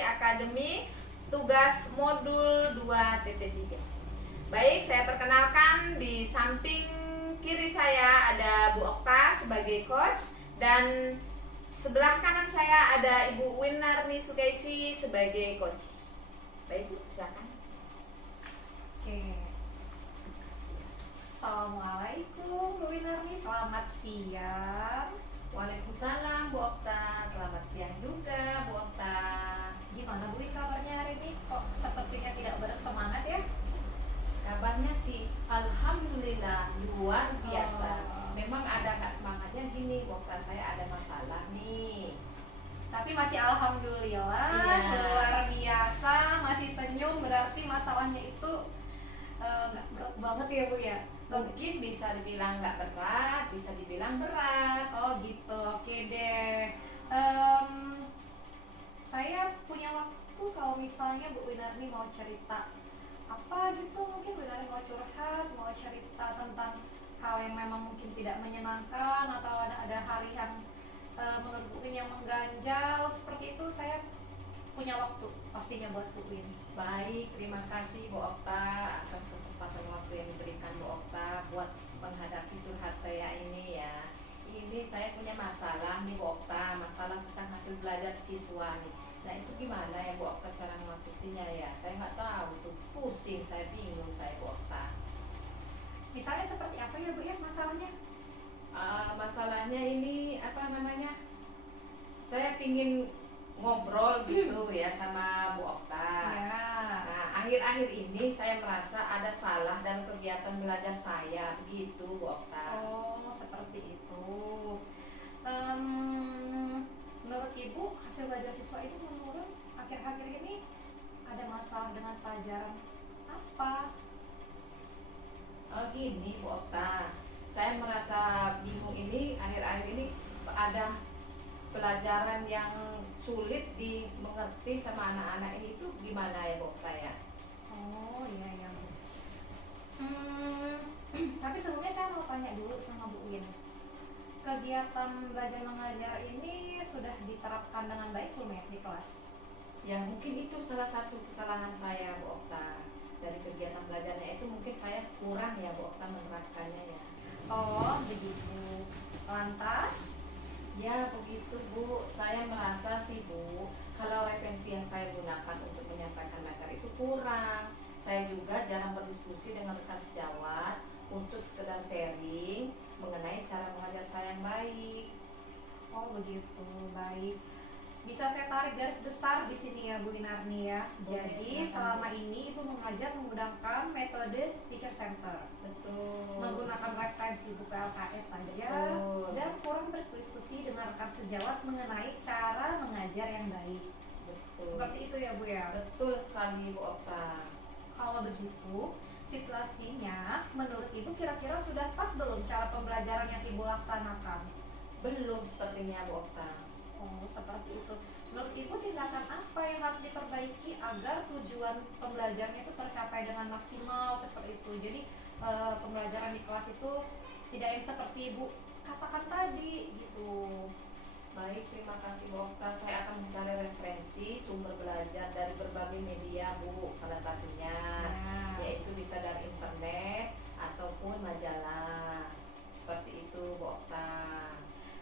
Akademi tugas modul 2.3. Baik, saya perkenalkan, di samping kiri saya ada Bu Okta sebagai coach dan sebelah kanan saya ada Ibu Winarni Sukaisi sebagai coach. Baik Bu, silakan. Oke. Assalamualaikum Bu Winarni, selamat siang. Waalaikumsalam Bu Okta, selamat siang juga Bu Okta. Gimana Bu kabarnya hari ini? Kok sepertinya tidak bersemangat ya? Kabarnya sih alhamdulillah luar biasa. Memang ada nggak semangatnya gini Bu Okta, saya ada masalah nih. Tapi masih alhamdulillah, Iya. luar biasa, masih senyum, berarti masalahnya itu nggak berat banget ya Bu ya? Mungkin bisa dibilang nggak berat, bisa dibilang berat. Oh gitu, oke deh. Saya punya waktu kalau misalnya Bu Winarni mau cerita apa gitu, mungkin Bu Winarni mau curhat, mau cerita tentang hal yang memang mungkin tidak menyenangkan atau ada hari yang menurut Bu Win yang mengganjal seperti itu, saya punya waktu pastinya buat Bu Win. Baik, terima kasih Bu Okta atas kesempatan waktu yang diberikan Bu Okta buat menghadapi curhat saya ini ya. Ini saya punya masalah nih Bu Okta, masalah tentang hasil belajar siswa nih. Nah itu gimana ya Bu Okta cara ngatasinnya ya? Saya nggak tahu tuh, pusing, saya bingung saya Bu Okta. Misalnya seperti apa ya Bu ya masalahnya? Masalahnya ini apa namanya? Saya pingin ngobrol gitu ya sama Bu Okta. Ya. Nah, akhir-akhir ini saya merasa ada salah dalam kegiatan belajar saya, begitu Bu Okta. Oh, seperti itu. Menurut Ibu, hasil belajar siswa itu menurun akhir-akhir ini, ada masalah dengan pelajaran apa? Gini Bu Okta, saya merasa bingung ini akhir-akhir ini ada pelajaran yang sulit dimengerti sama anak-anak ini, itu gimana ya Bu Okta ya? Oh iya ya Bu. Tapi sebelumnya saya mau tanya dulu sama Bu Win. Kegiatan belajar mengajar ini sudah diterapkan dengan baik belum ya di kelas? Ya mungkin itu salah satu kesalahan saya Bu Okta. Dari kegiatan belajarnya itu mungkin saya kurang ya Bu Okta menerapkannya ya. Oh begitu. Lantas? Ya begitu Bu, saya merasa sih Bu, kalau referensi yang saya gunakan untuk menyampaikan materi itu kurang. Saya juga jarang berdiskusi dengan rekan sejawat untuk sekedar sharing mengenai cara mengajar saya yang baik. Oh begitu, baik. Bisa saya tarik garis besar di sini ya Bu Winarni ya. Boleh, Jadi silakan, selama Bu. ini Ibu mengajar menggunakan metode teacher center, Betul. menggunakan referensi buku LKS saja, Betul. dan kurang berdiskusi dengan rekan sejawat mengenai cara mengajar yang baik. Betul. Seperti itu ya Bu ya. Betul sekali Bu Okta. Kalau begitu, situasinya menurut Ibu kira-kira sudah pas belum cara pembelajaran yang Ibu laksanakan? Belum sepertinya Bu Okta. Oh, seperti itu. Menurut Ibu tindakan apa yang harus diperbaiki agar tujuan pembelajarannya itu tercapai dengan maksimal seperti itu? Jadi pembelajaran di kelas itu tidak yang seperti Ibu katakan tadi gitu. Baik, terima kasih Bu Okta. Saya akan mencari referensi sumber belajar dari berbagai media Bu. Salah satunya yaitu bisa dari internet ataupun majalah. Seperti itu Bu Okta.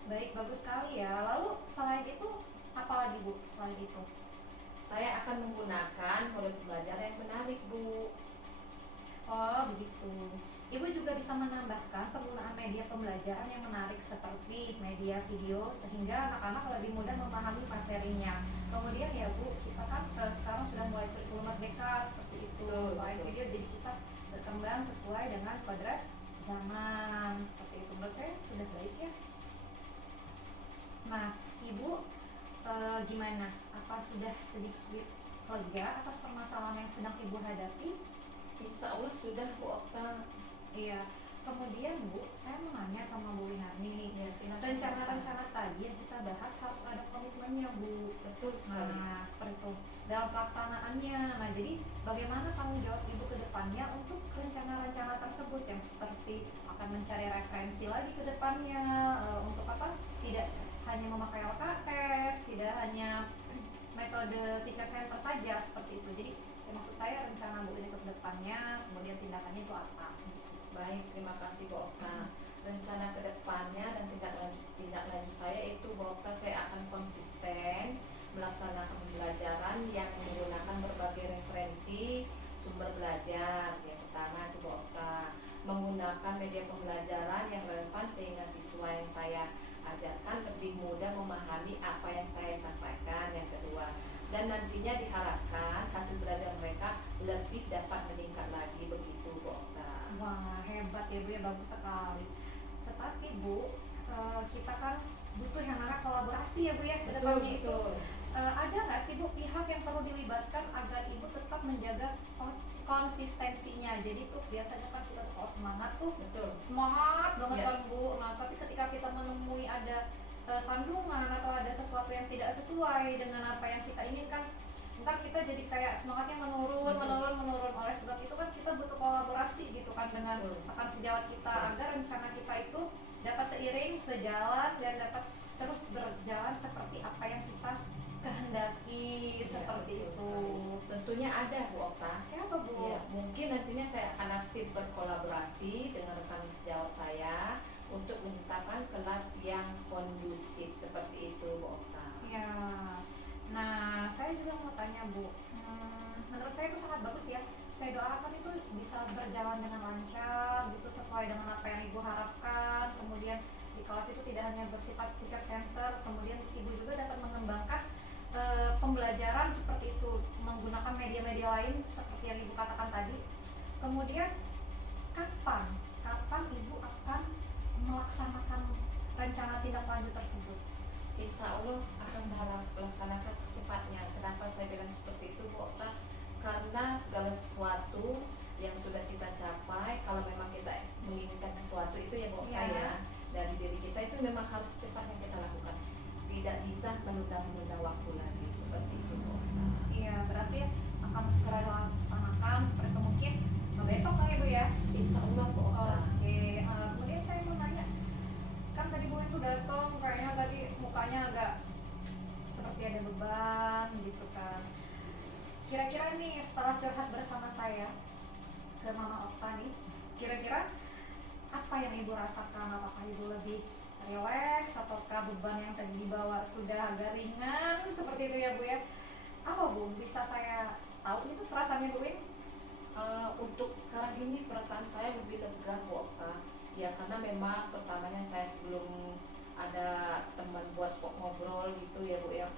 Baik, bagus sekali ya. Lalu selain itu apa lagi Bu? Selain itu? Saya akan menggunakan model pembelajaran yang menarik Bu. Oh begitu. Ibu juga bisa menambahkan penggunaan media pembelajaran yang menarik seperti media video sehingga anak-anak lebih mudah memahami materinya. Kemudian ya Bu, kita kan sekarang sudah mulai kurikulum merdeka seperti itu. Selain Betul. video, jadi kita berkembang sesuai dengan kodrat zaman seperti itu. Menurut saya sudah baik ya. Nah, Ibu gimana? Apa sudah sedikit lega atas permasalahan yang sedang Ibu hadapi? Insya Allah sudah Bu Okta. Iya. Kemudian Bu, saya mau nanya sama Bu Winarni nih. Ya, silakan. Rencana-rencana tadi yang kita bahas harus ada komitmennya Bu. Betul sekali. Nah, seperti itu. Dalam pelaksanaannya. Nah, jadi bagaimana tanggung jawab Ibu ke depannya untuk rencana-rencana tersebut yang seperti akan mencari referensi lagi ke depannya untuk apa? Tidak hanya memakai LKS, tidak hanya metode teacher center saja seperti itu. Jadi ya maksud saya rencana Bu ini untuk depannya, kemudian tindakannya itu apa? Baik, terima kasih Bu Okta. Rencana kedepannya dan tindak lanjut saya itu Bu Okta, saya akan konsisten melaksanakan pembelajaran yang menggunakan berbagai referensi sumber belajar. Yang pertama itu Bu Okta, menggunakan media pembelajaran yang relevan sehingga siswa yang saya ajarkan lebih mudah memahami apa yang saya sampaikan. Yang kedua, dan nantinya diharapkan hasil belajar mereka lebih dapat meningkat lagi, begitu Bu Okta. Wah, hebat ya Bu ya, bagus sekali. Tetapi Bu, kita kan butuh yang namanya kolaborasi ya Bu ya ke depannya itu. Ada nggak sih Bu pihak yang perlu dilibatkan agar Ibu tetap menjaga konsistensinya? Jadi tuh biasanya kan kita tuh kalau semangat tuh Betul. semangat banget Iya. kan Bu. Nah tapi ketika kita menemui ada sandungan atau ada sesuatu yang tidak sesuai dengan apa yang kita inginkan, ntar kita jadi kayak semangatnya menurun, Betul. menurun. Oleh sebab itu kan kita butuh kolaborasi gitu kan dengan Betul. rekan sejawat kita Betul. agar rencana kita itu dapat seiring, sejalan dan dapat terus berjalan seperti apa yang kita kehendaki, Iya, seperti betul itu. sekali. Tentunya ada Bu Okta. Siapa Bu? Ya, mungkin nantinya saya akan aktif berkolaborasi dengan rekan sejawat saya untuk menetapkan kelas yang kondusif seperti itu Bu Okta. Ya. Nah, saya juga mau tanya Bu. Menurut saya itu sangat bagus ya. Saya doakan itu bisa berjalan dengan lancar, gitu sesuai dengan apa yang Ibu harapkan. Kemudian di kelas itu tidak hanya bersifat teacher center, kemudian Ibu juga dapat mengembangkan pembelajaran seperti itu menggunakan media-media lain seperti yang Ibu katakan tadi. Kemudian kapan Ibu akan melaksanakan rencana tindak lanjut tersebut? Insya Allah akan saya laksanakan secepatnya. Kenapa saya bilang seperti itu Bu Okta? Karena segala sesuatu yang sudah kita capai, kalau memang kita menginginkan sesuatu itu ya Bu Okta ya, dari diri kita itu memang harus secepatnya kita lakukan. Tidak bisa menunda-nunda waktu lagi, seperti itu Bu Okta. Iya, berarti akan segera dilaksanakan seperti itu mungkin besok kan Ibu ya? Insya Allah Bu Okta. Oke, kemudian saya mau tanya, kan tadi Bu itu datang kayaknya tadi mukanya agak seperti ada beban gitu kan. Kira-kira nih setelah curhat bersama saya ke Mama Okta nih, kira-kira apa yang Ibu rasakan? Apakah Ibu lebih rileks ataukah beban yang tadi dibawa sudah agak ringan seperti itu ya Bu ya? Apa Bu bisa saya tahu itu perasaannya Bu ini? Untuk sekarang ini perasaan saya lebih lega Bu Okta. Ya karena memang pertamanya saya sebelum ada teman buat kok ngobrol gitu ya Bu ya,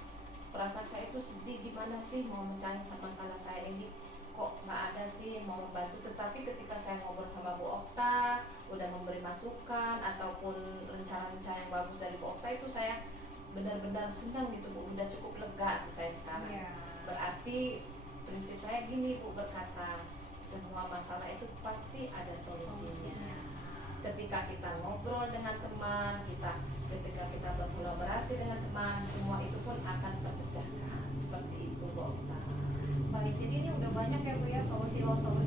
perasaan saya itu sedih, gimana sih mau mencari masalah saya ini kok nggak ada sih yang mau membantu. Tetapi ketika saya ngobrol sama Bu Okta, udah memberi masukan ataupun rencana-rencana yang bagus dari Bu Okta, itu saya benar-benar senang gitu Bu, udah cukup lega saya sekarang. Iya. Berarti prinsip saya gini Bu, berkata semua masalah itu pasti ada solusinya. Ketika kita ngobrol dengan teman, ketika kita berkolaborasi dengan teman, semua itu pun akan terpecahkan. Seperti itu Bu Okta. Baik, jadi ini udah banyak ya Bu ya solusi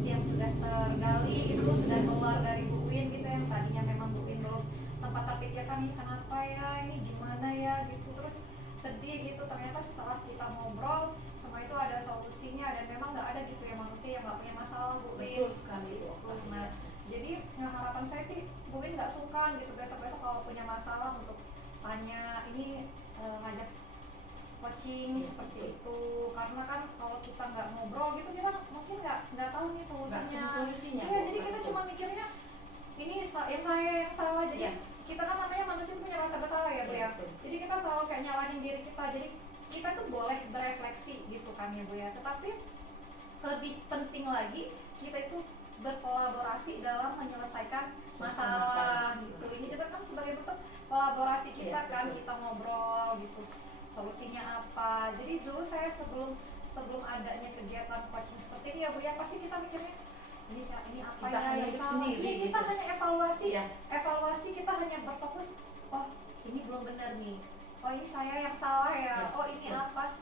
yang sudah tergali gitu, sudah keluar dari Bu Win gitu, yang tadinya memang Bu Win belum sempat terpikirkan nih kenapa ya, ini gimana ya gitu, terus sedih gitu. Ternyata setelah kita ngobrol semua itu ada solusinya dan memang nggak ada gitu ya manusia yang nggak punya masalah Bu Win. Betul sekali Bu Okta. Nah, jadi harapan saya sih Bu Win nggak sungkan gitu besok-besok kalau punya masalah untuk tanya, ini ngajak coaching seperti itu, karena kan kalau kita nggak ngobrol gitu kita mungkin nggak tahu nih solusinya. Iya, jadi kita cuma mikirnya ini yang salah, jadi kita kan namanya manusia punya rasa bersalah ya Bu ya. Jadi kita selalu kayak nyalahin diri kita, jadi kita tuh boleh berefleksi gitu kan ya Bu ya, tetapi lebih penting lagi kita itu berkolaborasi dalam menyelesaikan masalah gitu. Ini juga kan sebagai bentuk kolaborasi kita kan, kita ngobrol gitu solusinya apa. Jadi dulu saya sebelum adanya kegiatan coaching seperti ini ya Bu ya, pasti kita mikirnya ini apa kita ya yang salah. Iya, kita hanya evaluasi, kita hanya berfokus, oh ini belum benar nih, oh ini saya yang salah ya, oh ini apa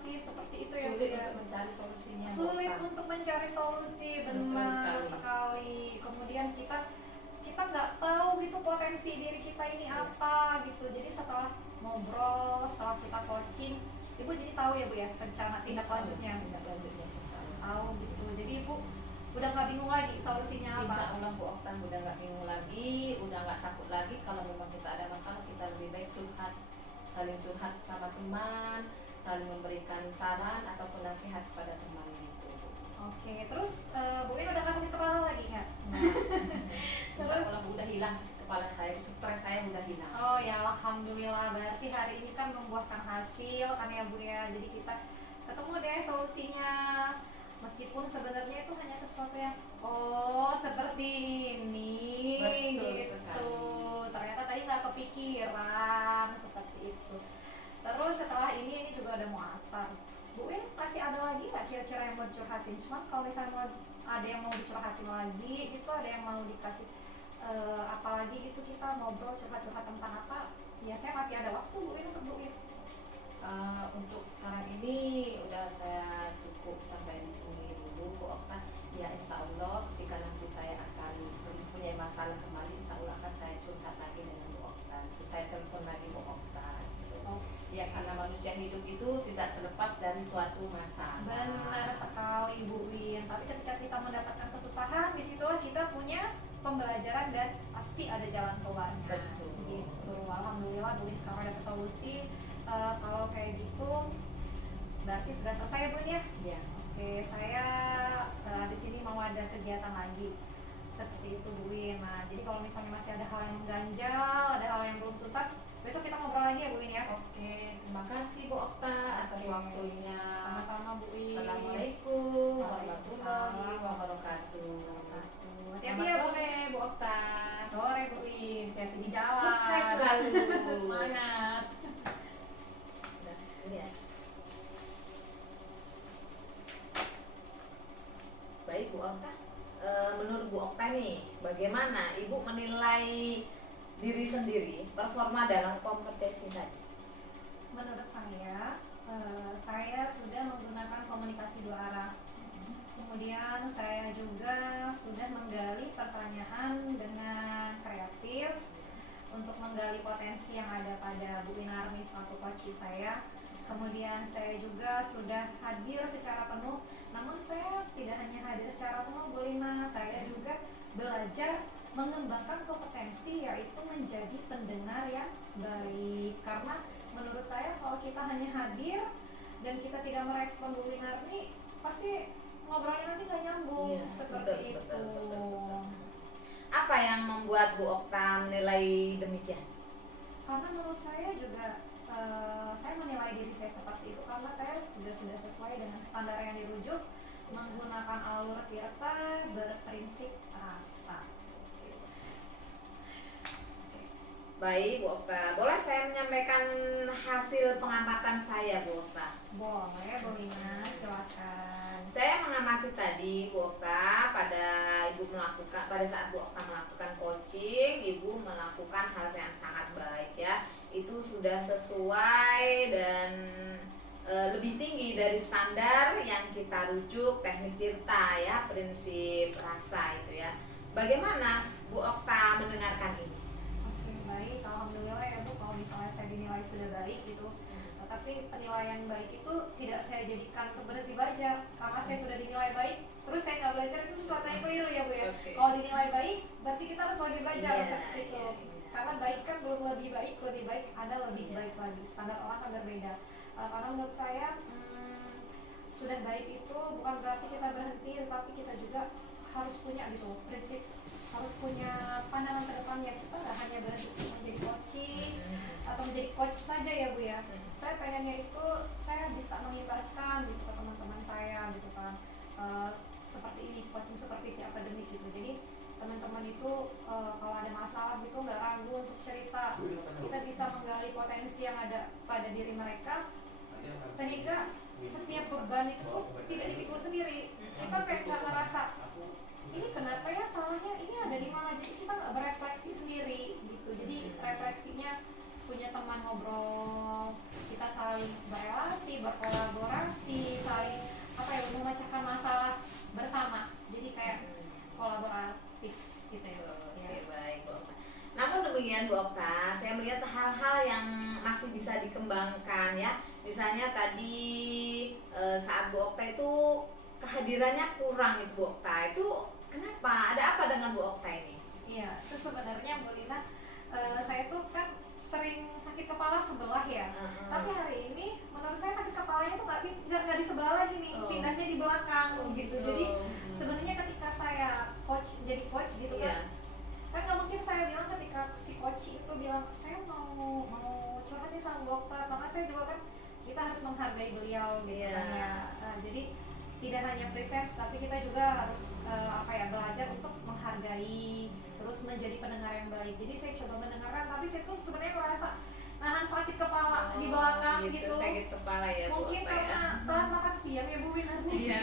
sih, seperti itu ya Bu ya. Sulit untuk mencari solusinya. Sulit untuk mencari solusi, benar sekali. Kemudian kita nggak tahu gitu potensi diri kita ini apa gitu. Jadi setelah ngobrol, setelah kita coaching, Ibu jadi tahu ya Bu ya rencana tindak Insya Allah, lanjutnya. tindak lanjutnya insya Allah. Tahu gitu. Jadi Ibu udah nggak bingung lagi solusinya apa? Insya Allah Bu Okta udah nggak bingung lagi, udah nggak takut lagi. Kalau memang kita ada masalah, kita lebih baik curhat, saling curhat sesama teman, saling memberikan saran ataupun nasihat kepada teman gitu. Oke, terus Bu In udah nggak sakit kepala lagi nggak? Nah, insya Allah udah hilang sakit kepala saya, stres saya udah hilang. Oh ya, alhamdulillah. Berarti hari ini kan membuahkan hasil kan ya Bu ya. Jadi kita ketemu deh solusinya. Meskipun sebenarnya itu hanya sesuatu yang seperti ini. Betul gitu. sekali. Ternyata tadi nggak kepikiran seperti itu. Terus setelah ini juga ada muasar. Bu In masih ada lagi nggak kira-kira yang mau dicurhatin? Cuman kalau misalnya ada yang mau dicurhatin lagi, itu ada yang mau dikasih apalagi gitu kita ngobrol curhat-curhat tentang apa, ya saya masih ada waktu Bu In untuk Bu In. Untuk sekarang ini udah saya cukup sampai di sini dulu Bu Okta. Ya insya Allah ketika nanti saya akan mempunyai masalah kembali, insya Allah akan saya curhat lagi dengan Bu Okta. Terus saya telepon lagi Bu Okta. Oh, Ya karena manusia hidup itu tidak terlepas dari suatu masalah. benar sekali Bu In. Tapi ketika kita mendapatkan kesusahan, disitulah kita punya pembelajaran dan pasti ada jalan keluarnya. Betul. Gitu. Alhamdulillah Bu In sekarang ada solusi. Kalau kayak gitu berarti sudah selesai ya Bu In ya? Ya. Oke, saya di sini mau ada kegiatan lagi seperti itu Bu In. Nah, jadi kalau misalnya masih ada hal yang mengganjal, ada hal yang belum tuntas, besok kita ngobrol lagi ya Bu In ya. Oke, terima kasih Bu Okta atas Oke. waktunya. Sama-sama Bu In. Assalamualaikum warahmatullahi wabarakatuh. Hati-hati Selamat ya Bu. sore Bu Okta. Sore Bu In, hati-hati di jalan. Sukses selalu. Semangat. Udah, ini ya. Baik Bu Okta. Menurut Bu Okta nih, bagaimana Ibu menilai diri sendiri performa dalam kompetisi tadi? Menurut saya sudah menggunakan komunikasi dua arah. Kemudian saya juga sudah menggali pertanyaan dengan kreatif untuk menggali potensi yang ada pada Bu Winarni selaku coach saya. Kemudian saya juga sudah hadir secara penuh, namun saya tidak hanya hadir secara penuh Bu Lina, saya juga belajar mengembangkan kompetensi yaitu menjadi pendengar yang baik. Karena menurut saya kalau kita hanya hadir dan kita tidak merespon Bu Winarni, pasti ngobrolnya nanti nggak nyambung. Iya, seperti betul, itu. betul. Apa yang membuat Bu Okta menilai demikian? Karena menurut saya juga saya menilai diri saya seperti itu karena saya sudah sesuai dengan standar yang dirujuk, menggunakan alur tirta berprinsip rasa. Baik Bu Okta, boleh saya menyampaikan hasil pengamatan saya Bu Okta? Boleh Bu Lina, silakan. Saya mengamati tadi Bu Okta pada saat Bu Okta melakukan coaching, Ibu melakukan hal yang sangat baik ya. Itu sudah sesuai dan lebih tinggi dari standar yang kita rujuk teknik tirta ya, prinsip rasa itu ya. Bagaimana Bu Okta mendengarkan ini? Oke, baik. Alhamdulillah ya Bu, kalau misalnya saya dinilai sudah baik gitu. Tapi penilaian baik itu tidak saya jadikan untuk berhenti belajar karena saya sudah dinilai baik terus saya nggak belajar, itu sesuatu yang keliru ya Bu ya. Oke. Kalau dinilai baik berarti kita harus lebih belajar Iya, seperti itu. iya, iya. Karena baik kan belum lebih baik ada lebih Iya. baik lagi, standar orang kan berbeda. Karena menurut saya sudah baik itu bukan berarti kita berhenti, tetapi kita juga harus punya gitu prinsip, harus punya pandangan ke depannya. Kita nggak hanya berhenti menjadi coaching atau menjadi coach saja ya Bu ya. Saya pengennya itu saya bisa mengibaskan gitu ke teman-teman saya gitu kan, seperti ini coaching supervisi akademik gitu. Jadi teman-teman itu kalau ada masalah gitu nggak ragu untuk cerita, kita bisa menggali potensi yang ada pada diri mereka sehingga setiap beban itu tuh tidak dipikul sendiri. Kita kayak nggak ngerasa ini kenapa ya salahnya, ini ada di mana, jadi kita nggak berefleksi sendiri gitu. Jadi refleksinya punya teman ngobrol, kita saling berrelasi, berkolaborasi, saling memecahkan masalah bersama. Jadi kayak kolaboratif gitu ya. Oke, baik Bu Okta. Namun demikian Bu Okta, saya melihat hal-hal yang masih bisa dikembangkan ya misalnya tadi saat Bu Okta itu kehadirannya kurang itu Bu Okta, itu kenapa? Ada apa dengan Bu Okta ini? Iya, itu sebenarnya Bu Lina, saya tuh kan sering sakit kepala sebelah ya. Tapi hari ini menurut saya sakit kepalanya tuh nggak di sebelah lagi nih, pindahnya di belakang gitu. Jadi sebenarnya ketika saya jadi coach gitu kan, kan nggak mungkin saya bilang ketika si coach itu bilang saya mau curhat nih sama dokter, karena saya juga kan kita harus menghargai beliau gitu kan ya. Nah, jadi tidak hanya presence tapi kita juga harus belajar untuk menghargai, terus menjadi pendengar yang baik. Jadi saya coba mendengarkan, tapi saya tuh sebenarnya merasa nahan sakit kepala di belakang gitu. Sakit kepala ya Bu Mungkin Okta karena ya. telat makan siang ya Bu Winarni. Iya,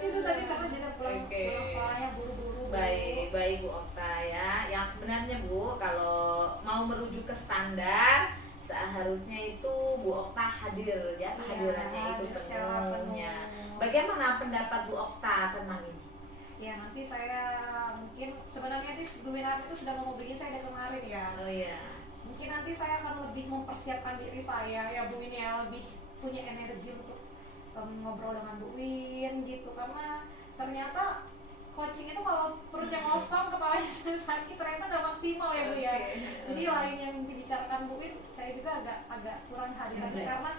Itu tadi karena juga pulang sekolahnya buru-buru. Baik Bu Okta ya. Yang sebenarnya Bu, kalau mau merujuk ke standar seharusnya itu Bu Okta hadir ya, kehadirannya itu penuhnya. Bagaimana pendapat Bu Okta tentang ini? Ya nanti saya mungkin sebenarnya Bu Winarni itu sudah mau bikin saya dari kemarin ya. Oh iya. Mungkin nanti saya akan lebih mempersiapkan diri saya ya Bu Win ya, lebih punya energi untuk ngobrol dengan Bu Win gitu, karena ternyata coaching itu kalau perutnya kosong, kepalanya sakit, ternyata nggak maksimal ya Bu ya. Jadi lain yang dibicarakan Bu Win, saya juga agak kurang hadirannya karena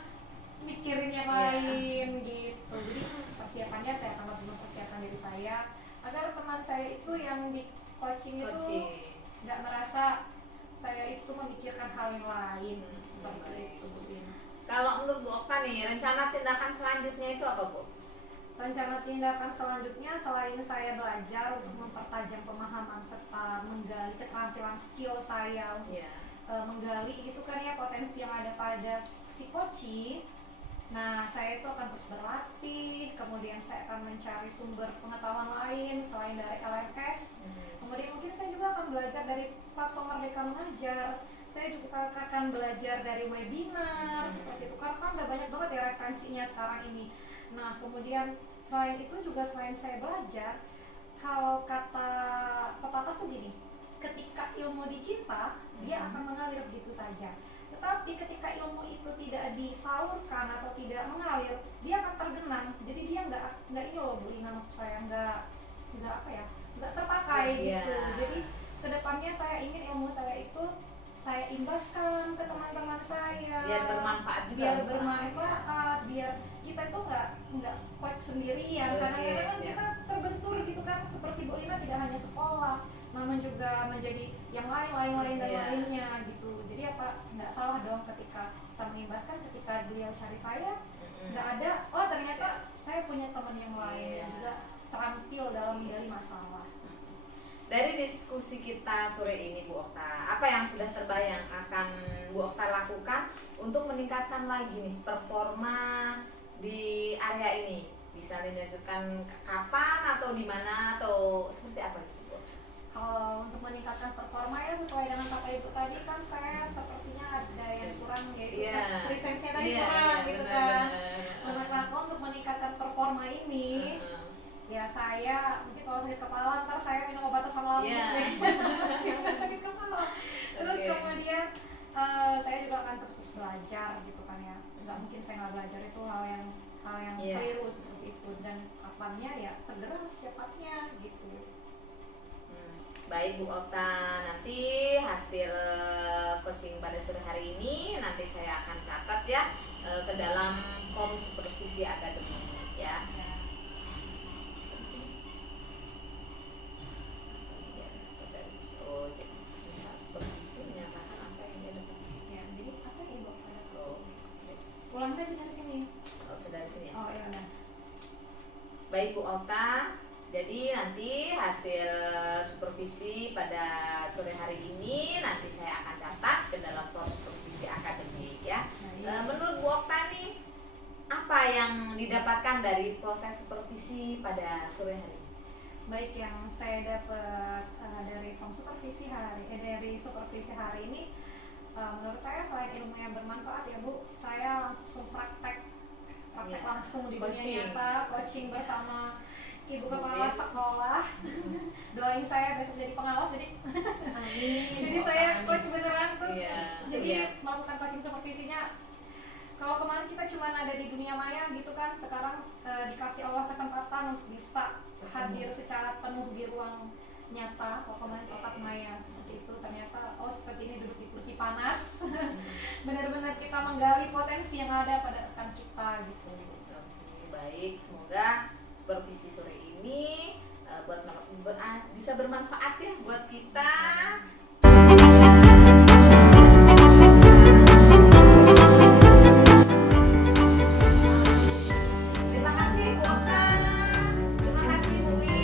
mikirin yang lain gitu. Jadi persiapannya saya akan lebih mempersiapkan diri saya agar teman saya itu yang di coaching itu nggak merasa saya itu memikirkan hal yang lain seperti itu Bu Win. Kalau menurut Bu Okta nih, rencana tindakan selanjutnya itu apa Bu? Rencana tindakan selanjutnya selain saya belajar untuk mempertajam pemahaman serta menggali keterampilan skill saya, menggali gitu kan ya potensi yang ada pada si coaching. Nah, saya itu akan terus berlatih, kemudian saya akan mencari sumber pengetahuan lain selain dari LMS. Kemudian mungkin saya juga akan belajar dari platform Merdeka Mengajar. Saya juga akan belajar dari webinar seperti itu, karena kan udah banyak banget ya referensinya sekarang ini. Nah, kemudian selain itu juga selain saya belajar, kalau kata pepatah tuh gini, ketika ilmu dicinta, dia akan mengalir begitu saja. Tetapi ketika ilmu itu tidak disalurkan atau tidak mengalir, dia akan tergenang. Jadi dia nggak ini loh Bu Lina, maksud saya nggak terpakai gitu. Jadi kedepannya saya ingin ilmu saya itu saya imbaskan ke teman-teman saya. Biar bermanfaat juga. Biar bermanfaat, biar kita itu nggak coach sendirian. Kadang-kadang kan kita terbentur gitu kan, seperti Bu Lina tidak hanya sekolah, namun juga menjadi yang lain dan lainnya gitu. Jadi apa nggak salah dong ketika kita mengimbaskan, ketika beliau cari saya nggak ada, oh ternyata saya punya teman yang lain yang juga terampil dalam menggali masalah. Dari diskusi kita sore ini Bu Okta, apa yang sudah terbayang akan Bu Okta lakukan untuk meningkatkan lagi nih performa di area ini? Bisa dilanjutkan kapan atau di mana atau seperti apa gitu Bu? Kalau untuk meningkatkan performa ya sesuai dengan kata Ibu tadi kan, saya sepertinya ada yang kurang yaitu presensinya tadi kurang gitu kan. Maka untuk meningkatkan performa ini ya saya mungkin kalau sakit kepala ntar saya minum obat asam lambung sakit kepala. Terus kemudian saya juga akan terus belajar gitu kan ya, nggak mungkin saya nggak belajar, itu hal yang keliru seperti itu, dan kapannya ya segera secepatnya gitu. Baik Bu Okta, nanti hasil coaching pada sore hari ini nanti saya akan catat ya ke dalam form supervisi akademik ya. Pulang aja dari sini. Dari sini ya. Oh iya udah. Baik Bu Okta, jadi nanti hasil supervisi pada sore hari ini nanti saya akan catat ke dalam form supervisi akademik ya. Menurut Bu Okta nih, apa yang didapatkan dari proses supervisi pada sore hari? Baik, yang saya dapat dari form supervisi dari supervisi hari ini, menurut saya selain ilmu yang bermanfaat ya Bu, saya langsung praktek langsung di dunia nyata, coaching bersama Ibu Kepala Sekolah. Doain saya besok jadi pengawas, jadi amin. Jadi saya coach beneran tuh. Jadi melakukan coaching supervisinya kalau kemarin kita cuma ada di dunia maya gitu kan, sekarang dikasih Allah kesempatan untuk bisa hadir secara penuh di ruang nyata. Kalau kemarin kotak maya seperti itu, ternyata oh seperti ini duduk di kursi panas. Benar-benar kita menggali potensi yang ada pada rekan kita gitu. Baik, semoga supervisi sore ini bisa bermanfaat ya buat kita. Terima kasih Bu Okta. Terima kasih Bu Wi.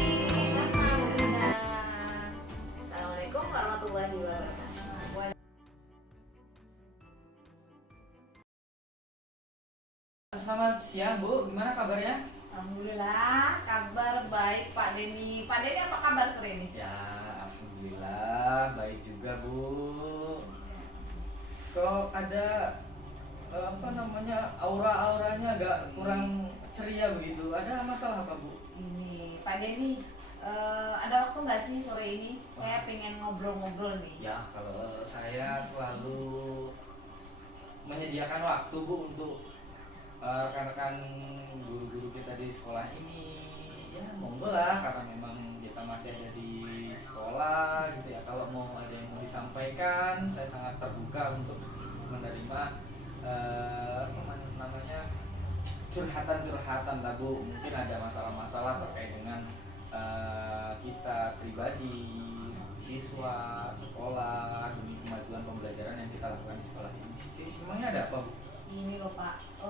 Sama Bu Linda. Assalamualaikum warahmatullahi wabarakatuh. Selamat siang Bu, gimana kabarnya? Alhamdulillah, kabar baik Pak Denny. Pak Denny apa kabar sore ini? Ya, alhamdulillah baik juga Bu. Kok ada aura-auranya agak kurang ceria begitu? Ada masalah apa Bu? Ini Pak Denny, ada waktu nggak sih sore ini? Saya pengen ngobrol-ngobrol nih. Ya, kalau saya selalu menyediakan waktu Bu untuk rekan-rekan guru-guru kita di sekolah ini. Ya monggo lah, karena memang kita masih ada di sekolah gitu ya. Kalau mau ada yang mau disampaikan, saya sangat terbuka untuk menerima namanya curhatan-curhatan lah Bu. Mungkin ada masalah-masalah terkait dengan kita pribadi, siswa, sekolah, demi kemajuan pembelajaran yang kita lakukan di sekolah ini. Memangnya ada apa Bu? Ini loh Pak,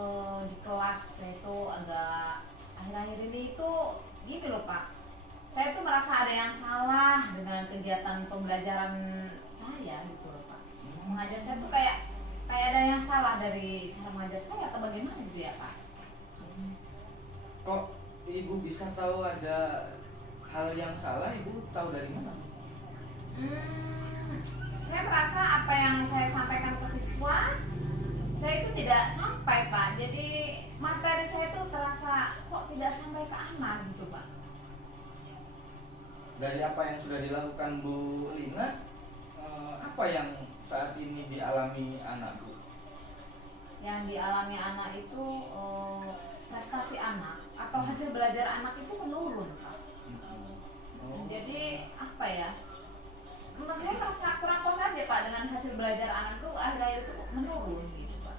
di kelas saya tuh agak akhir-akhir ini itu gini loh Pak. Saya tuh merasa ada yang salah dengan kegiatan pembelajaran saya gitu loh Pak. Mengajar saya tuh kayak ada yang salah dari cara mengajar saya atau bagaimana gitu ya Pak? Kok Ibu bisa tahu ada hal yang salah? Ibu tahu dari mana? Saya merasa apa yang saya sampaikan ke siswa, saya itu tidak sampai Pak. Jadi materi saya itu terasa kok tidak sampai ke anak gitu Pak. Dari apa yang sudah dilakukan Bu Lina, apa yang saat ini dialami anak Bu? Yang dialami anak itu prestasi anak atau hasil belajar anak itu menurun Pak. Jadi apa ya? Menurut saya merasa kurang puas aja Pak dengan hasil belajar anak itu akhir-akhir itu menurun gitu Pak.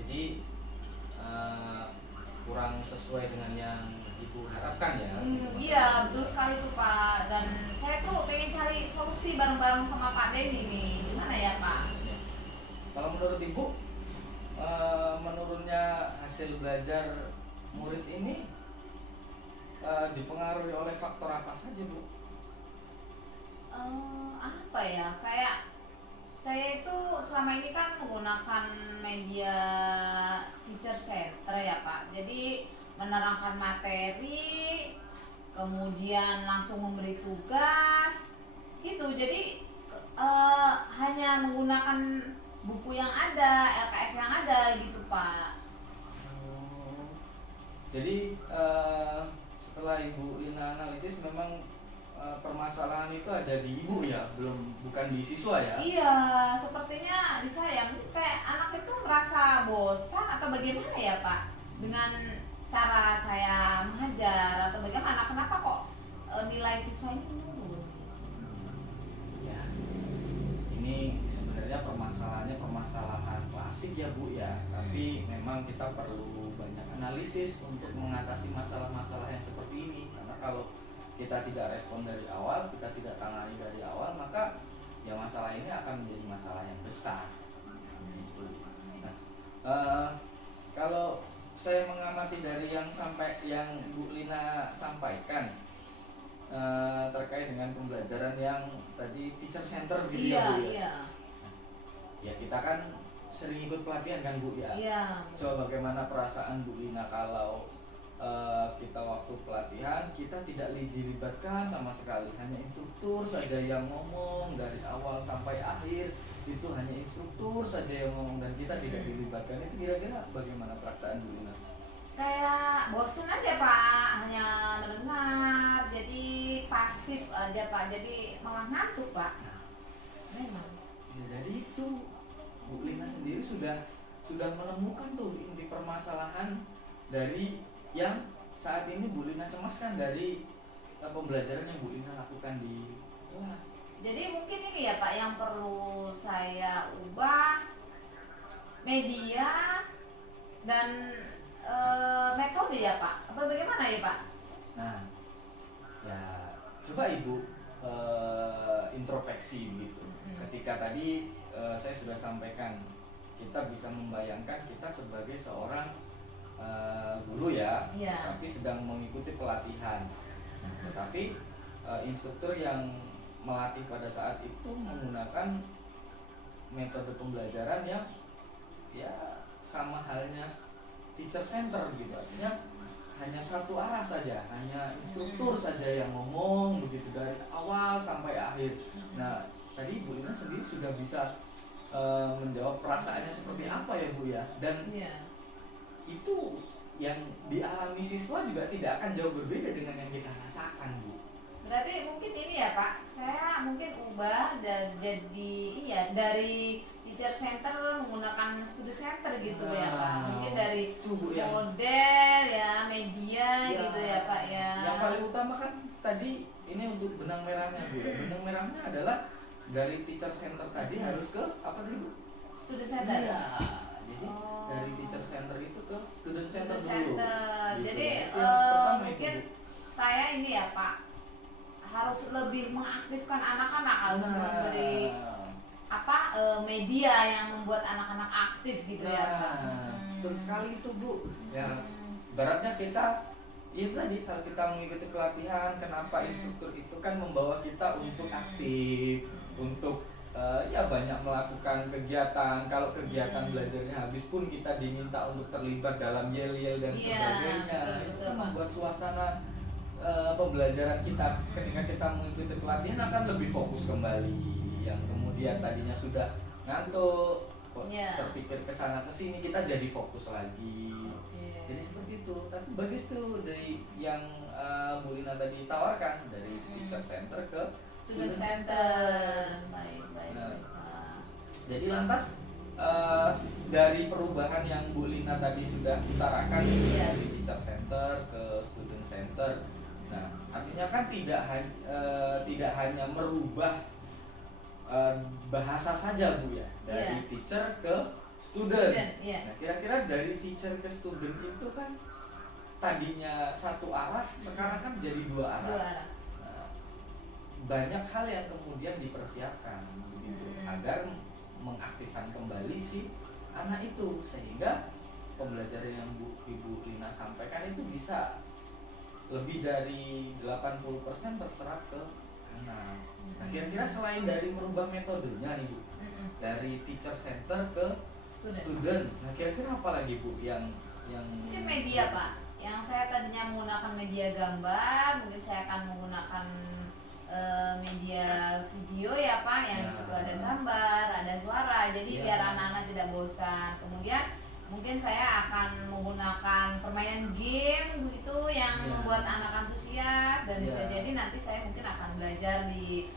Jadi kurang sesuai dengan yang Ibu harapkan ya? Iya betul sekali tuh Pak. Dan saya tuh pengen cari solusi bareng-bareng sama Pak Denny nih. Gimana ya Pak? Kalau menurut Ibu, menurunnya hasil belajar murid ini dipengaruhi oleh faktor apa saja Bu? Apa ya, kayak saya itu selama ini kan menggunakan media teacher center ya Pak. Jadi menerangkan materi, kemudian langsung memberi tugas gitu. Jadi hanya menggunakan buku yang ada, LKS yang ada gitu Pak. Jadi setelah Ibu Lina analisis memang permasalahan itu ada di Ibu ya, bukan di siswa ya? Iya, sepertinya di saya kayak anak itu merasa bosan atau bagaimana ya Pak dengan cara saya mengajar atau bagaimana? Kenapa kok nilai siswa ini menurun? Ya, ini sebenarnya permasalahannya permasalahan klasik ya Bu ya, tapi memang kita perlu banyak analisis untuk mengatasi masalah-masalah yang seperti ini. Karena kalau kita tidak respon dari awal, kita tidak tangani dari awal, maka ya masalah ini akan menjadi masalah yang besar. Nah, kalau saya mengamati dari yang Bu Lina sampaikan terkait dengan pembelajaran yang tadi teacher center gitu ya Bu ya. Iya. Ya kita kan sering ikut pelatihan kan Bu ya. Iya. Coba bagaimana perasaan Bu Lina kalau kita waktu pelatihan kita tidak dilibatkan sama sekali, hanya instruktur saja yang ngomong dari awal sampai akhir, itu hanya instruktur saja yang ngomong dan kita tidak dilibatkan. Itu kira-kira bagaimana perasaan Bu Lina? Kayak bosen aja Pak, hanya mendengar, jadi pasif aja Pak, jadi malah ngantuk Pak. Memang. Ya, jadi itu Bu Lina sendiri sudah sudah menemukan tuh inti permasalahan dari yang saat ini Bu Lina cemaskan dari pembelajaran yang Bu Lina lakukan di kelas. Jadi mungkin ini ya Pak yang perlu saya ubah, media dan metode ya Pak, atau bagaimana ya Pak? Nah, ya coba Ibu introspeksi begitu. Ketika tadi saya sudah sampaikan, kita bisa membayangkan kita sebagai seorang guru ya, Iya. tapi sedang mengikuti pelatihan. Tetapi instruktur yang melatih pada saat itu menggunakan metode pembelajaran yang ya sama halnya teacher center gitu, artinya hanya satu arah saja, hanya instruktur saja yang ngomong begitu dari awal sampai akhir. Nah, tadi Bu Lina sendiri sudah bisa menjawab perasaannya seperti apa ya Bu ya, dan Iya. itu yang dialami siswa juga tidak akan jauh berbeda dengan yang kita rasakan Bu. Berarti mungkin ini ya Pak, saya mungkin ubah dan jadi dari teacher center menggunakan studi center gitu ya Pak. Mungkin dari itu Bu yang model ya, media gitu ya Pak ya. Yang paling utama kan tadi ini untuk benang merahnya Bu ya. Benang merahnya adalah dari teacher center tadi harus ke apa tadi Bu? Studi center. Iya. Jadi Oh. dari teacher center itu ke student center Student dulu. center. Gitu. Jadi Itu yang pertama itu, mungkin Bu. saya ini ya Pak harus lebih mengaktifkan anak-anak, harus memberi media yang membuat anak-anak aktif gitu ya Pak. Betul sekali itu Bu. Ya, baratnya kita itu tadi kalau kita mengikuti pelatihan, kenapa instruktur itu kan membawa kita untuk aktif, untuk ya banyak melakukan kegiatan. Kalau kegiatan belajarnya habis pun kita diminta untuk terlibat dalam yel-yel dan Iya, sebagainya. betul, Itu Pak. membuat suasana pembelajaran kita ketika kita mengikuti pelatihan akan lebih fokus kembali. Yang kemudian tadinya sudah ngantuk, Iya. terpikir ke sana ke sini, kita jadi fokus lagi. Oke. Jadi seperti itu. Tapi bagus tuh dari yang Bu Lina tadi tawarkan, dari teacher center ke Student center. Baik, baik, Nah. baik, Pak. Jadi lantas dari perubahan yang Bu Lina tadi sudah utarakan Iya. dari teacher center ke student center. Nah, artinya kan tidak hanya merubah bahasa saja Bu ya, dari Iya. teacher ke student. Iya. Nah, kira-kira dari teacher ke student itu kan tadinya satu arah, sekarang kan jadi dua arah. Dua arah. Nah, banyak hal yang kemudian dipersiapkan begitu agar mengaktifkan kembali si anak itu, sehingga pembelajaran yang Ibu Lina sampaikan itu bisa lebih dari 80% terserap ke anak. Nah, kira-kira selain dari merubah metodenya nih Bu, dari teacher center ke student, nah kira-kira apa lagi Bu yang Mungkin media Pak, yang saya tadinya menggunakan media gambar, mungkin saya akan menggunakan media video ya Pak, yang di situ ada gambar, ada suara, jadi Ya. biar anak-anak tidak bosan. Kemudian mungkin saya akan menggunakan permainan game begitu yang Ya. membuat anak antusias, dan bisa Ya. jadi nanti saya mungkin akan belajar di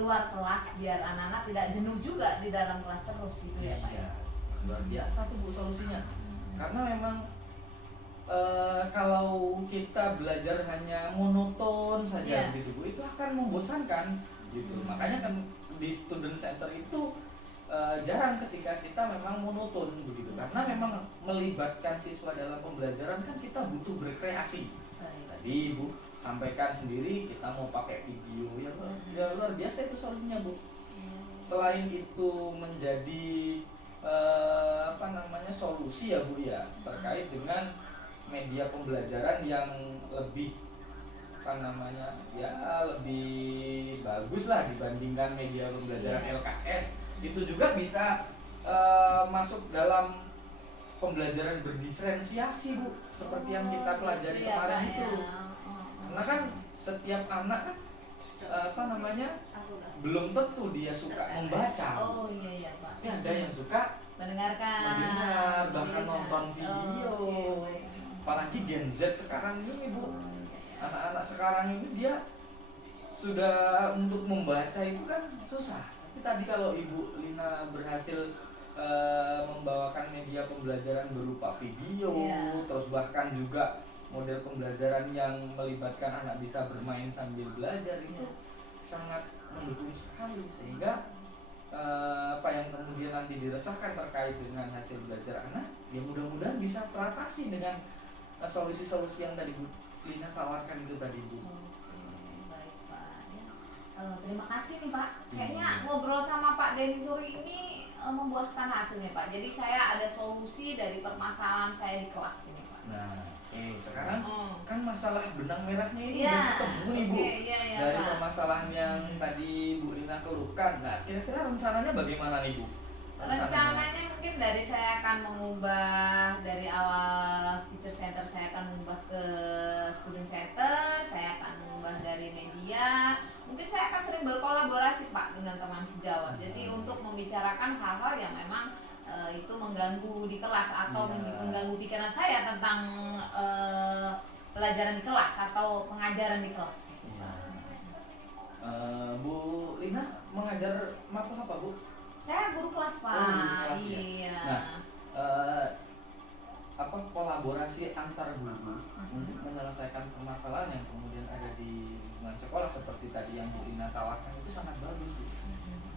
luar kelas biar anak-anak tidak jenuh juga di dalam kelas terus gitu ya Pak. Iya, luar biasa tuh Bu solusinya. Karena memang kalau kita belajar hanya monoton saja Iya. gitu Bu, itu akan membosankan gitu. Makanya kan di student center itu jarang ketika kita memang monoton begitu. Karena memang melibatkan siswa dalam pembelajaran kan kita butuh berkreasi. Baik. Tadi Bu sampaikan sendiri kita mau pakai video ya luar biasa itu solusinya Bu. Selain itu menjadi solusi ya Bu ya terkait dengan media pembelajaran yang lebih lebih bagus lah dibandingkan media pembelajaran LKS. Itu juga bisa masuk dalam pembelajaran berdiferensiasi Bu, seperti yang kita pelajari Iya, kemarin Pak, itu. ya. Karena kan setiap anak kan belum tentu dia suka membaca. Oh iya Pak. Tapi ada yang suka mendengar, bahkan nonton video. Apalagi Gen Z sekarang ini Bu, anak-anak sekarang ini dia sudah untuk membaca itu kan susah. Tapi tadi kalau Ibu Lina berhasil membawakan media pembelajaran berupa video, Iya. terus bahkan juga model pembelajaran yang melibatkan anak bisa bermain sambil belajar itu Iya. sangat mendukung sekali, sehingga apa yang kemudian nanti dirasakan terkait dengan hasil belajar anak ya mudah-mudahan bisa teratasi dengan solusi-solusi yang tadi Bu Lina tawarkan itu tadi Bu. Oke, baik Pak. Ya. Terima kasih nih Pak. Kayaknya Iya. ngobrol sama Pak Denny Suri ini membuahkan hasilnya Pak. Jadi saya ada solusi dari permasalahan saya di kelas ini Pak. Nah, sekarang kan masalah benang merahnya ini Iya. udah ketemu nih Bu. Oke, iya, iya, Dari Pak. permasalahan yang tadi Bu Lina keluhkan. Nah, kira-kira rencananya bagaimana nih Bu? Rencananya mungkin dari saya akan mengubah dari awal teacher center, saya akan mengubah ke student center, saya akan mengubah dari media. Mungkin saya akan sering berkolaborasi Pak dengan teman sejawat. Jadi untuk membicarakan hal-hal yang memang itu mengganggu di kelas atau Iya. mengganggu pikiran saya tentang pelajaran di kelas atau pengajaran di kelas. Iya. Bu Lina mengajar mata apa Bu? Saya guru kelas Pak. Oh, guru kelas, ya. Iya. Nah, apa kolaborasi antar guru untuk menyelesaikan permasalahan yang kemudian ada di lingkungan sekolah seperti tadi yang Bu Lina tawarkan itu sangat bagus Bu.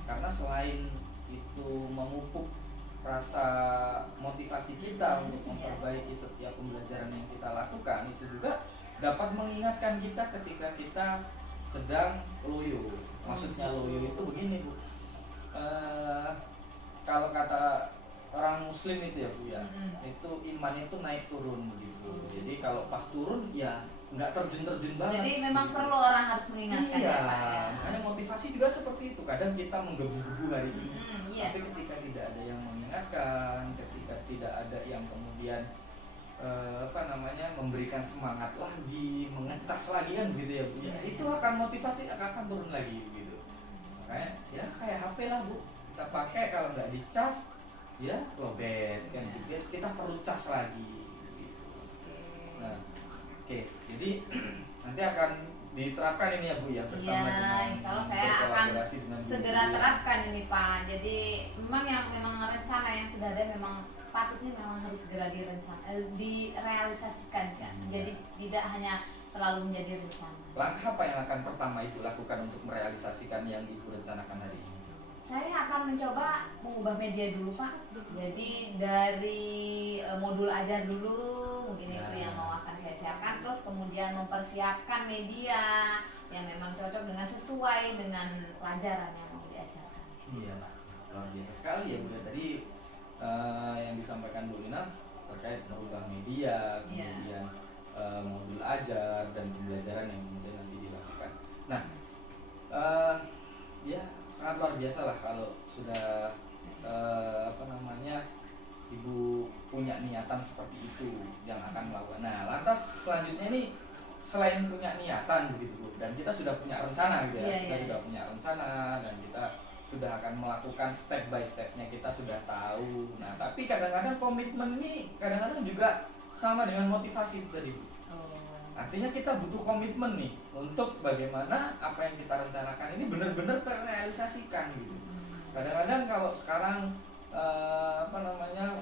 Karena selain itu memupuk rasa motivasi kita untuk memperbaiki setiap pembelajaran yang kita lakukan, itu juga dapat mengingatkan kita ketika kita sedang loyo. Maksudnya loyo itu begini Bu, kalau kata orang muslim itu ya Bu ya, itu iman itu naik turun begitu. Jadi kalau pas turun ya nggak terjun banget. Jadi memang gitu. perlu orang harus mengingatkan Iya, ya Pak ya. makanya motivasi juga seperti itu. Kadang kita menggebu-gebu hari ini, Iya. tapi ketika tidak ada yang mengingatkan, ketika tidak ada yang kemudian memberikan semangat lagi, mengecas lagi kan gitu ya Bu. Ya, itu akan motivasi akan turun lagi gitu. Makanya ya kayak HP lah Bu, kita pakai kalau nggak dicas ya lowbat kan gitu. Kita perlu cas lagi gitu. Nah, oke. Jadi nanti akan diterapkan ini ya Bu ya bersama Iya, dengan insya Allah saya akan berkolaborasi dengan Bu segera ya. terapkan ini Pak. Jadi memang rencana yang sudah ada memang patutnya memang harus segera direalisasikan kan. Jadi tidak hanya selalu menjadi rencana. Langkah apa yang akan pertama Ibu lakukan untuk merealisasikan yang Ibu rencanakan hari ini? Saya akan mencoba mengubah media dulu Pak. Jadi dari modul ajar dulu, mungkin itu yang mau akan saya siapkan. Terus kemudian mempersiapkan media yang memang cocok dengan sesuai dengan pelajaran yang mau diajarkan. Iya, luar biasa sekali ya Bu ya. Tadi yang disampaikan Bu Lina terkait merubah media, kemudian modul ajar dan pembelajaran yang kemudian nanti dilakukan. Nah, ya sangat luar biasa lah kalau sudah Ibu punya niatan seperti itu yang akan melakukan. Nah, lantas selanjutnya ini selain punya niatan begitu Bu, dan kita sudah punya rencana gitu ya, kita sudah punya rencana dan kita sudah akan melakukan step by stepnya, kita sudah tahu. Nah, tapi kadang-kadang komitmen ini kadang-kadang juga sama dengan motivasi itu tadi Bu. Artinya kita butuh komitmen nih untuk bagaimana apa yang kita rencanakan ini benar-benar terrealisasikan gitu. Kadang-kadang kalau sekarang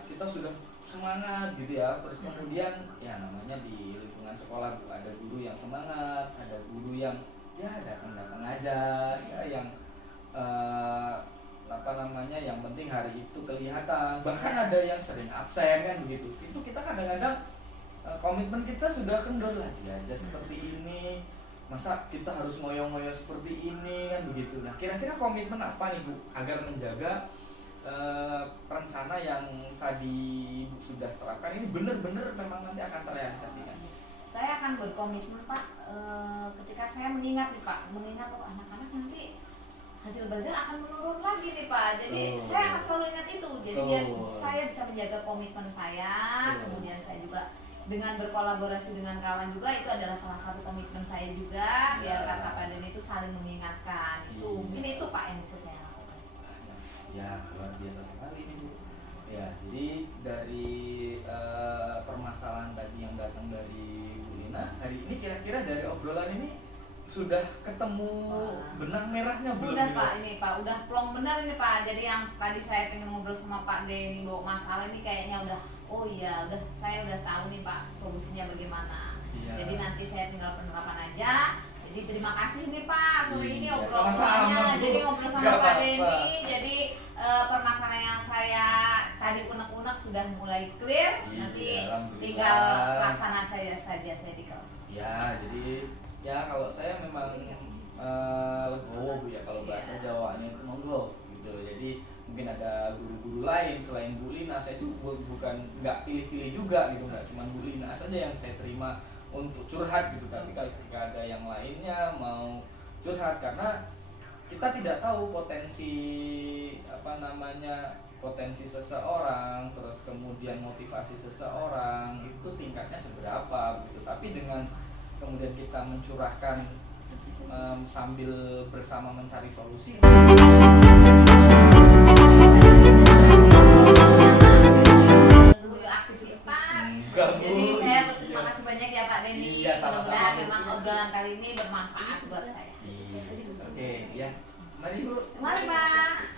kita sudah semangat gitu ya, terus kemudian ya namanya di lingkungan sekolah Bu, ada guru yang semangat, ada guru yang ya datang-datang aja ya, yang yang penting hari itu kelihatan, bahkan ada yang sering absen kan begitu. Itu kita kadang-kadang komitmen kita sudah kendor lagi aja seperti ini, masa kita harus ngoyo-ngoyo seperti ini kan begitu. Nah, kira-kira komitmen apa nih Bu agar menjaga rencana yang tadi Ibu sudah terapkan ini benar-benar memang nanti akan terrealisasikan? Saya akan berkomitmen Pak, ketika saya mengingat nih Pak, anak-anak nanti hasil belajar akan menurun lagi nih Pak. Jadi saya akan selalu ingat itu. Jadi biar saya bisa menjaga komitmen saya, kemudian saya juga dengan berkolaborasi dengan kawan juga, itu adalah salah satu komitmen saya juga, biar kata Pak Den itu saling mengingatkan. Itu mungkin itu Pak yang bisa saya lakukan. Ya, luar biasa sekali ini Bu. Ya, jadi dari permasalahan tadi yang datang dari Bu Lina hari ini, kira-kira dari obrolan ini sudah ketemu benang merahnya belum? Udah nih, Pak, ini Pak, udah plong benar ini Pak. Jadi yang tadi saya pengen ngobrol sama Pak Denny bawa masalah ini kayaknya udah, oh iya, udah saya udah tahu nih Pak solusinya bagaimana. Iya. Jadi nanti saya tinggal penerapan aja. Jadi terima kasih nih Pak, sore ini Iya, obrolannya. sama-sama, Bu. Jadi ngobrol sama Nggak Pak apa-apa. Denny. Jadi permasalahan yang saya tadi unek-unek sudah mulai clear. Iya, Nanti alhamdulillah. tinggal laksana saja saya di kelas. Ya, jadi ya kalau saya memang legowo Bu ya, kalau bahasa Jawanya itu monggo gitu. Jadi mungkin ada guru-guru lain selain Bu Lina, saya juga bukan nggak pilih-pilih juga gitu, nggak cuma Bu Lina saja yang saya terima untuk curhat gitu. Tapi kalau ketika ada yang lainnya mau curhat, karena kita tidak tahu potensi potensi seseorang, terus kemudian motivasi seseorang itu tingkatnya seberapa gitu. Tapi dengan kemudian kita mencurahkan sambil bersama mencari solusi. Aktivitas. Enggak, Bu. Jadi saya Iya. berterima kasih banyak ya Pak Denny. Iya, sama-sama, Mudah-mudahan Bu. memang obrolan kali ini bermanfaat buat saya. Iya. Oke, ya. Mari Bu. Mari Pak.